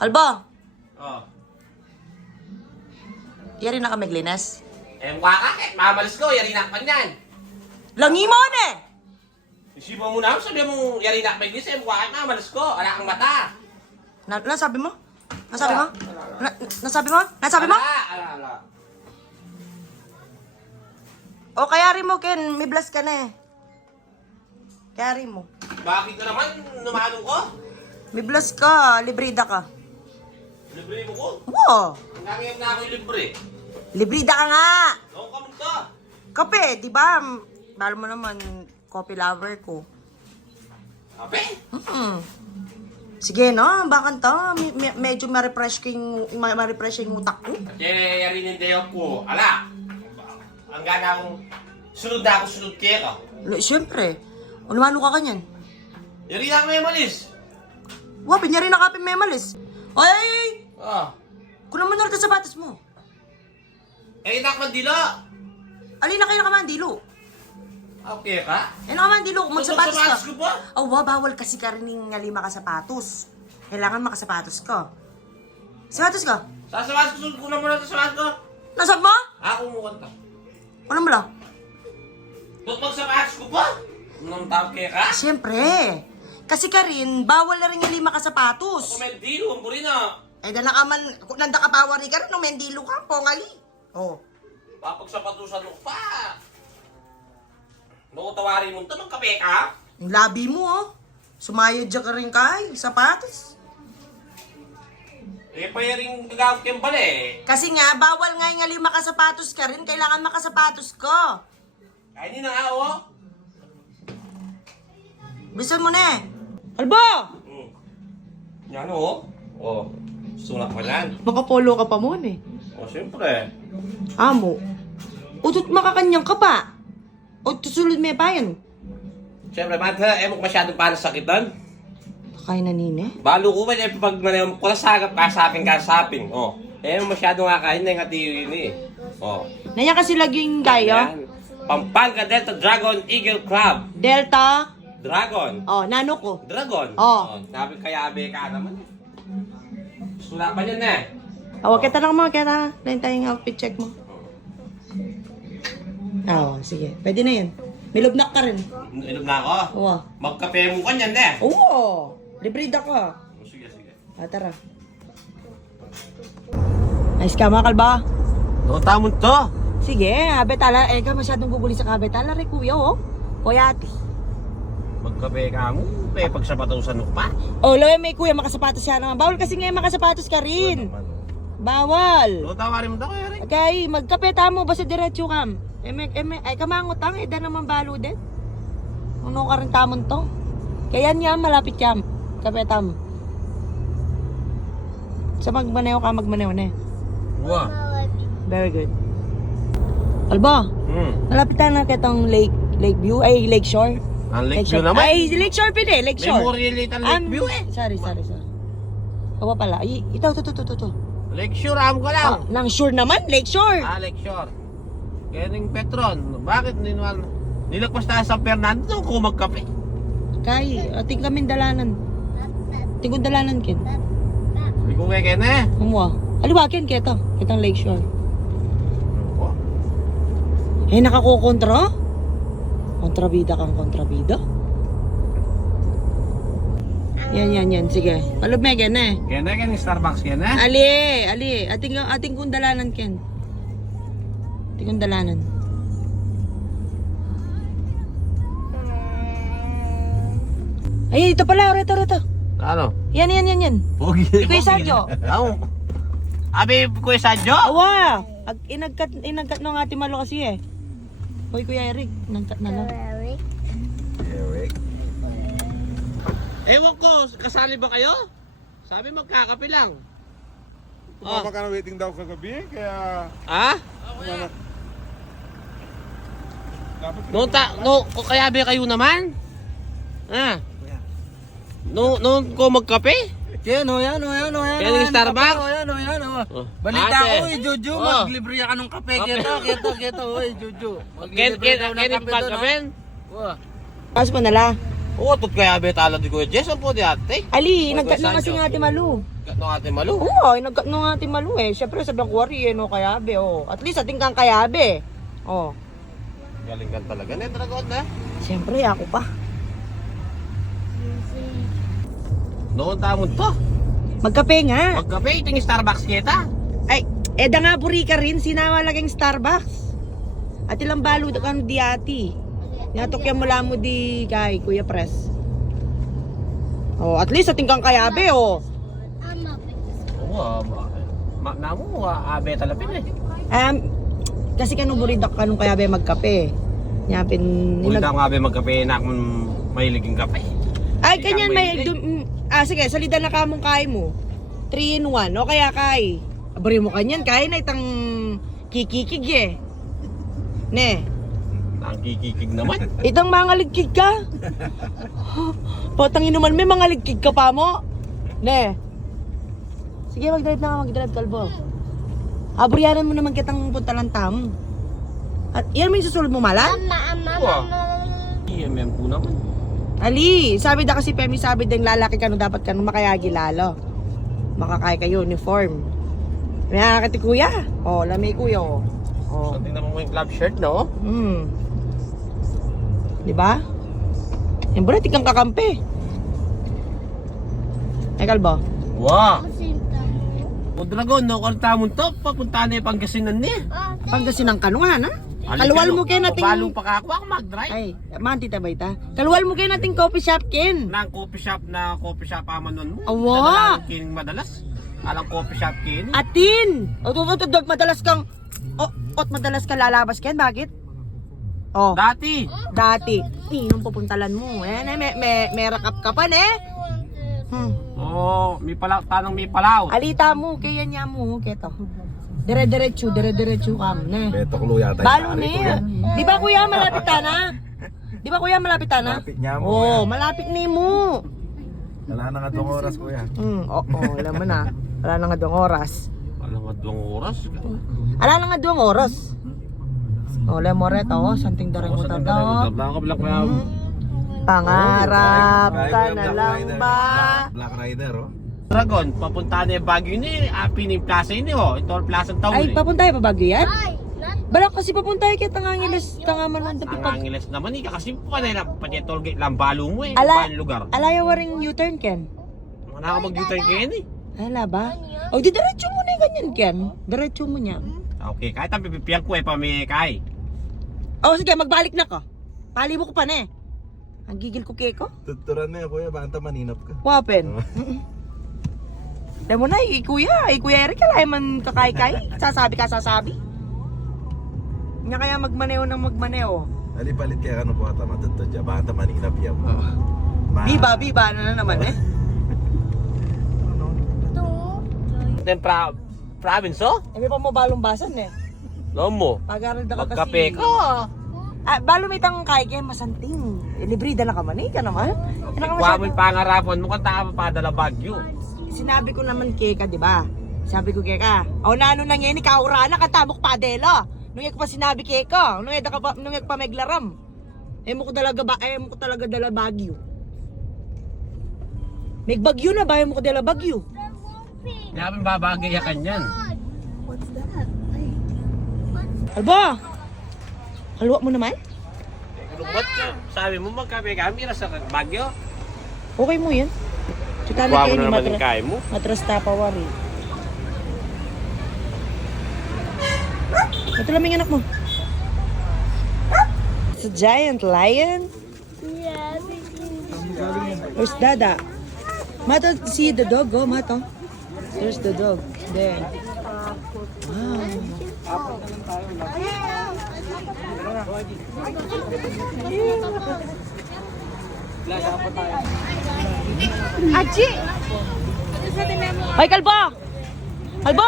Kalbo, Oh. yari na ka maglinis. Eh, mukha ka, kahit mamalis ko, yari na ka yan. Langi mo na eh! Isipan mo na ako, sabi mo, yari na ka maglis, eh, mukha ka, mamalis ko, wala kang mata. Nasabi mo? Nasabi mo? Nasabi mo? Nasabi mo? Ala. O kaya rin mo, Ken. May blast ka na eh. Kaya rin mo. Bakit ka naman, numanong ko? May blast ka. Librida ka. Libre mo ko? Oo. Ang dami na ako yung libre. Librida ka nga. Ako kami to. Kape, di ba? Balo mo naman, coffee lover ko. Ape? Sige, no? Bakit to? Medyo ma-refresh yung utak ko. Kasi yari ng day off ko. Ala. Ang gana akong sunod na ako, sunod kaya ka. Siyempre. Umano ka kanyan. Yari na ako may malis. Wapin niya rin na kapin may malis. Ay! Ah. Kung naman narin sa sapatos mo. Eh, inak mandilo. Alina kayo nakamandilo. Okay ka? Eh, nakamandilo. Magsapatos ka. Sapatos ko ba? Oh, bawal kasi ka rin ng lima ka sapatos. Kailangan makasapatos ka. Sapatos ka? Sasapatos ko, sunod ko na muna sa sapatos ko. Nasaan mo? Ako mukha ta. Ano mo lang? Ba't magsapatos ko ba? Nung tawag kaya ka? Siyempre. Kasi ka rin, bawal na rin yung lima ka Ako sapatos. may dilo, ang buri na. Eh, dala ka man, kung nanda ka pawari ka rin, nung mendilo ka, pongali. Oh. Papagsapatusan mo pa. Nung tawarin mo ito, magkape ka? Yung labi mo, oh. Sumayod dyan ka rin kay, sapatos. Eh, payaring gagawin kayong bala eh. Kasi nga, bawal nga yung lima ka sapatos ka rin, kailangan makasapatos ka. Kaya hindi na nga, oh. Bisan mo na eh. Albo! Yan, oh. Oh, sunak pa yan. Makapolo ka pa mo eh. Oh, siyempre. Amo. Utot makakanyang ka pa. O tusulod may bayan. Siyempre, manta, eh, mo masyadong panasakitan. Kaya na nine. Balo ko ba, eh, pag manayang kulasagap, kasaping. Oh, eh, masyadong kakain na yung atiyo eh. Oh. Nanya kasi laging gaya. Yan. Pampanga Delta Dragon Eagle Crab. Delta. Dragon. Oh, nano ko. Dragon. Oh. Sabi kaya ka naman. Sula pa yan eh. Awag kita lang mga kita. Lain tayong outfit check mo. Oo, sige. Pwede na yan. May lubnak ka rin. Inom na ako. Oo. Magkape mo ka niyan eh. Oo. Librida ka. Oh, sige. Tara. Ayos ka mga kalba. No, tamon to. Sige, abetala. Eh ka masyadong guguli sa kabetala. Re kuya oh. Kuyati. Magkape ka mo. Pagsapatusan mo pa. Oh, lo may kuya makasapatos siya naman. Bawal kasi ngayon makasapatos ka rin. Bawal. No, tawarin mo to kaya rin. Okay, magkape tamo basta diretso kam. Ay kamangutang eda naman balo din. Ano ka rin tamon to? Kaya niya malapit yam. Kape tamo. Sa magmaneho ka magmaneho na. Wow. Very good. Alba, malapit na kitang lake view ay lake shore. Ang lake view naman. Ay, lake shore pwede, lake shore. Memorial ang lake view eh. Sorry. Awa pala. Ay, ito. Lake Shore, amo ka lang. Nang shore naman, lake shore. Lake Shore. Kaya ning Petron, bakit nilagpas tayo sa San Fernando doon kung magkape? Kay, ating kaming dalanan. Tingod dalanan kin. Hindi ko kaya na eh. Umwa. Aliwakin kita. Kitang lake shore. Eh, nakakukontra? Kontrabida kang kontrabida? Yan. Sige. Palub me, Ken eh. Kaya na yung Starbucks kaya na. Ali. Ating kundalanan, Ken. Ating kundalanan. Ay, ito pala. Rito. Ano? Yan. Pogi. Kuya Sadyo. Abi, Kuya Sadyo? Awa! Inagkat ng ate malo kasi eh. Hoy, Kuya Eric. Inagkat na lang. Eric. Ewan ko, kasali ba kayo? Sabi magkakape lang. Tumama ka na waiting daw kagabi, kaya Ha? dapat Kaya ba kayo naman? Ha? Ko magkape? Yan. Yan yung Starbucks? Yan. Oh. Balita Ate. ko, Jojo, Oh. maglibre ka ng kape. Kita, Jojo. Kaya magkape? Oh. Pas mo nala. Oo, tot kaya betala di Kuya Jess. Ang po di ate. Ali, Oy, nagkat na Kuya kasi Sancho. nga ati Malu. Kat nung ate Malu. Oo, nagkat na nga ati Malu eh. Siyempre sabi ng kuwari no, kayabe oh. At least ating kang kayabe. Oh. Galing ka talaga. Ne, dragon na. Siyempre ako pa. Noon tamon to. Magkape nga. Magkape, ito yung Starbucks kita. Ay, eda nga buri ka rin, sinama laging Starbucks. At ilang balo ka di ati. Natokyan mo lang mo di kay Kuya Pres. Oh, at least ating kang kayabe oh. Oo, namu, abe talapin eh. Kasi kanuburidak ka nung kayabe magkape. Yapin. Ulit ako abe magkape na akong mahiliging kape. Ay, Hindi ganyan ka may... mahilig. sige, salida na kamong kay mo. 3 in 1. O kaya kay. Abari mo kanyan, kay na itang kikikig eh. Ne. Ang kikikig naman. Itang mga ligkig ka. Patangin naman, may mga ligkig ka pa mo. Ne. Sige, mag-drive na ka, mag-drive kalbo. Abriyanan mo naman kitang punta lang tam. At yan mo yung susunod mo malan? Oo. EMM po naman. Ali, sabi da kasi Pemi, sabi din lalaki ka no, dapat ka no makayagi lalo. Makakaya kayo, uniform. May nakakati kuya. Oh, lamay kuya oh. Oh. So, tingnan mo yung club shirt, no? Di ba? Yung bulat, ikang kakampi. Ay, kalbo. Wow! O dragon, no? Kung tamon to, papunta na yung Pangasinan niya. Pangasinan kanuhan, ha? Kalwal mo kayo nating... Balo pa ka ako mag-drive. Ay, manti tabay ta. Kalwal mo kayo nating coffee shop, Ken. Nang coffee shop amanon mo. Awa! Dadalagan kining madalas. Alang coffee shop kin. Atin! O, madalas kang... Ot, madalas ka lalabas, Ken. Bakit? Oh, Dati. dati. Nung pupuntalan mo. May rakap ka pa, eh. Oo, may palaw, tanong may palaw. Alita mo, kaya niya mo, keto. Dire-diretso kam, ne. Beto ko yata. Balo ni. Di ba kuya malapit ta na? Di ba kuya malapit ta na? Malapit niya mo, Oh, malapit ni mo. Wala na nga 2 oras kuya. Oo, alam mo na. Wala na nga 2 oras. Alam nga 2 oras. Wala na nga 2 oras. Oh, lemoret oh, santing dareng mo Saan tanda. ka black na. Pangarap ka na lang ba? Black Rider oh. Dragon, papunta na yung Baguio ni Pining Plaza ini oh. Ito ang Plaza Town. Ay, papuntay pa Baguio yan? Balak kasi papuntay kay Tangangiles, Tangaman ng Ang Dapipag. angiles naman eh, kasi pa na pati toll gate lang balo mo eh. Ala, Ibang lugar. alaya waring U-turn, Ken. Wala ka mag-U-turn kayo eh. Ala ba? O, di diretso mo na yung ganyan, Ken. Diretso mo niya. Okay, kahit ang pipipiyan ko eh, pamikay. O, sige, magbalik na ko. Pali mo ko pa na eh. Ang gigil ko keko. Tuturan mo kuya, banta maninap ka. Wapen. Alam mo na, kuya Eric, alay man kakay-kay. Sasabi ka, sasabi. Nga kaya magmaneo ng magmaneo. Ali palit kaya kanu po ata matutod dyan, banta maninap yan. Biba na naman eh. Then province oh? Eh, may pa mo balong basan eh. Alam mo, Pag-aral na ka kasi. magkape ka ah. Balo may tang kay kaya masanting. Librida na ka man eh, ka naman. Kuha mo yung pangarapon mo kung taka papadala Baguio. Sinabi ko naman keka, di ba? Sabi ko keka, o nano nang yan, ikaura na katamok padelo. Nung yak pa sinabi keka, nung yak pa meglaram. Mo ko talaga dala Baguio. May bagyo na ba mo ko dala Baguio? Kaya babagay ka kanyan. Alba! Kalwa mo naman? Ba't sabi mo magkape ka, mira sa Baguio? Okay mo yan. Tutala Kuha mo kayo na ni naman yung kaya mo. Matras tapawari. Ito lang yung anak mo. It's a giant lion. Where's Dada? Mato, see the dog, go, Mato. There's the dog. There. Wow. Aji! Hoy, kalbo! Kalbo!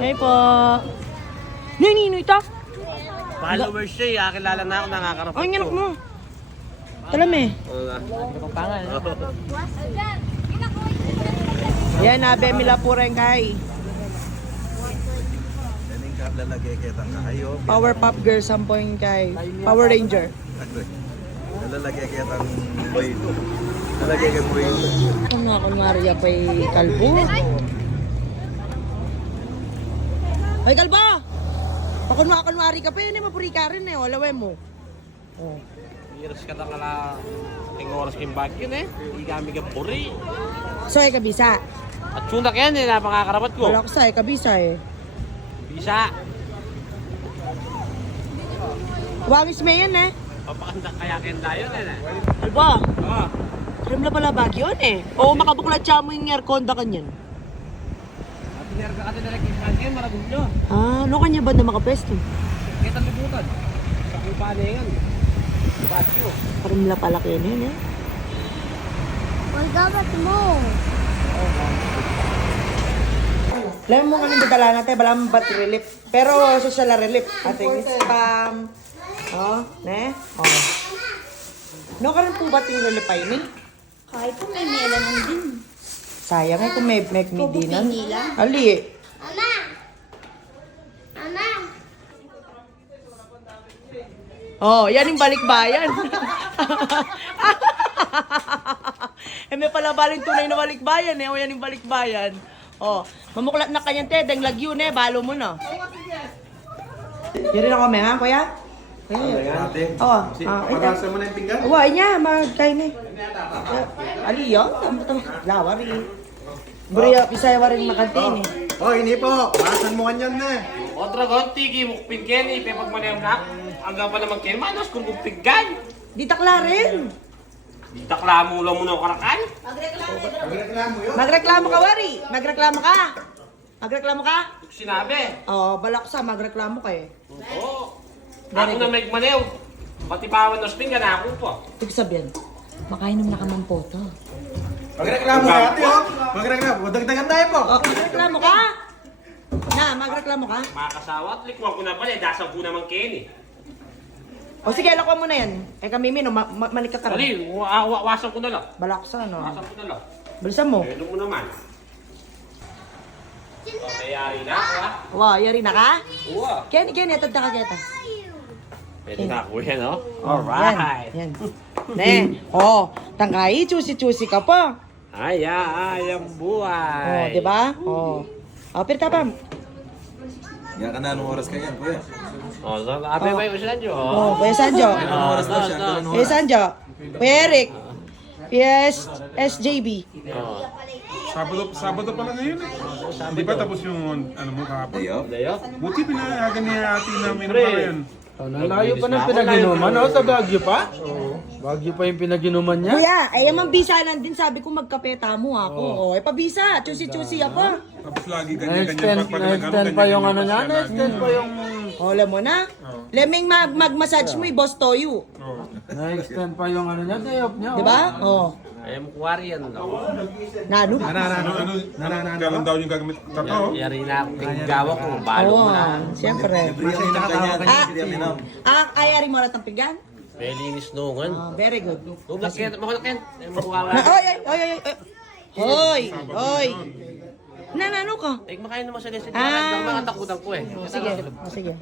Hey po. Nino ito? Followers siya eh, kilala na ako nangakarap. Ay, anak mo. Talam eh. Yan na, Bemila po rin kay. Nalalagay kita kayo. Power Pop Girl, 10 point kay Power Ranger. Nalalagay kita ng boy. Nalalagay ka boy. Kung nga, kunwari pa'y kalbo. Ay, kalbo! Kunwari ka pa yun, mapuri ka rin walawe mo. Oh. Iras ka na ting oras kayong bagyo Hindi kami ka puri. So, ay kabisa. At tsunak yan napakakarapat ko. Wala ko sa ay kabisa Bisa. Wangis may yan Papakanda kaya kenda yun Kalbo, Oo. trim na pala bagyo Oo, makabuklat siya mo yung airconda kanyan. At pinirga ka talaga kayong bagyo, maragulyo. Ano kanya ba na makapesto? Kita libutan. Sa kupa na yan. Bagyo. Trim na pala kayo yun Magabat mo. Alam mo nga nang dadala natin, balang bat relief. Pero social relief. Ating spam. No ka rin po ba't yung relief ay ni? Kahit po may meron din. Sayang kung may medinan. Pupupingi lang. Ali Ama! Ama! yan yung balikbayan. May pala baling tunay na balikbayan yan yung balikbayan. Mamuklat na kanyan deng lagyo balo mo na. Yun rin ako ha, kuya? Marasa mo na yung pinggan? Niya, magkain Ali yun, lawari. Buriya, pisaya rin makantin Hindi po. Marasan mo kanyan O dragon, tigi mukpin Kenny. Pepag mo na yung nak. Hanggang pa naman Kenny. Manos kung mukpiggan. Di takla rin. Di taklamo lang mo na karakan. Magreklamo ka, Wari. Magreklamo ka. Sinabi. Balak sa, magreklamo ka Oo. Ako na may manew. Pati pawan ng spin ka na ako po. Ibig sabihin, makainom na ka ng poto. Magreklamo ka ate Magreklamo. Dagdagan tayo po. Magreklamo ka? Magreklamo ka? Makasawa at likwa ko na pala. Dasang ko naman Kenny. Sige, lakwa mo na yan. Kami malikak ka Dali, rin. wasan ko na lang. Balak sa, Wasan ko na lang. Bilisan mo. Pwede mo naman. Kayari na ako Yari na ka? Oo. Kenny, atad na ka kita. Pwede na ako yan Alright. Yan. Tangkay, chusi-chusi ka pa. Ay, ang buhay. Diba? Pirta pa. Yan ka na, anong oras ka yan, kuya? So, abe ba yung Sanjo? Kuya Sanjo. Anong oras na siya? Anong Kuya oras? Sanjo. Kuya Eric. Yes, SJB. Sabado pala ngayon Hindi pa tapos yung ano mo kahapon. Dayo? Buti pinayagan ni ate namin pala yan. Nalayo pa ng pinag-inuman. Sa Baguio pa? Baguio pa yung pinag-inuman niya. Kuya, yung bisanan din, sabi ko magkapeta mo ako. Pabisa, chusi-chusi ako. Tapos lagi ganyan-ganyan Na-extend pa yung ano niya. Na-extend pa yung... Alam mo na? Leming mag-massage mo, boss Toyo. Na-extend pa yung ano niya. Day off niya. Diba? Ay, mukwari yan. Nano? Kailan daw yung gagamit? Totoo? Yari na ako gawa ko. Balo mo na. Siyempre. Ayari mo na pigan? Pelinis nungan. Very good. Makulakyan. Makuha Hoy! Nanano ka? Makain naman sa lesin. Ah. Mga takutan ko Sige.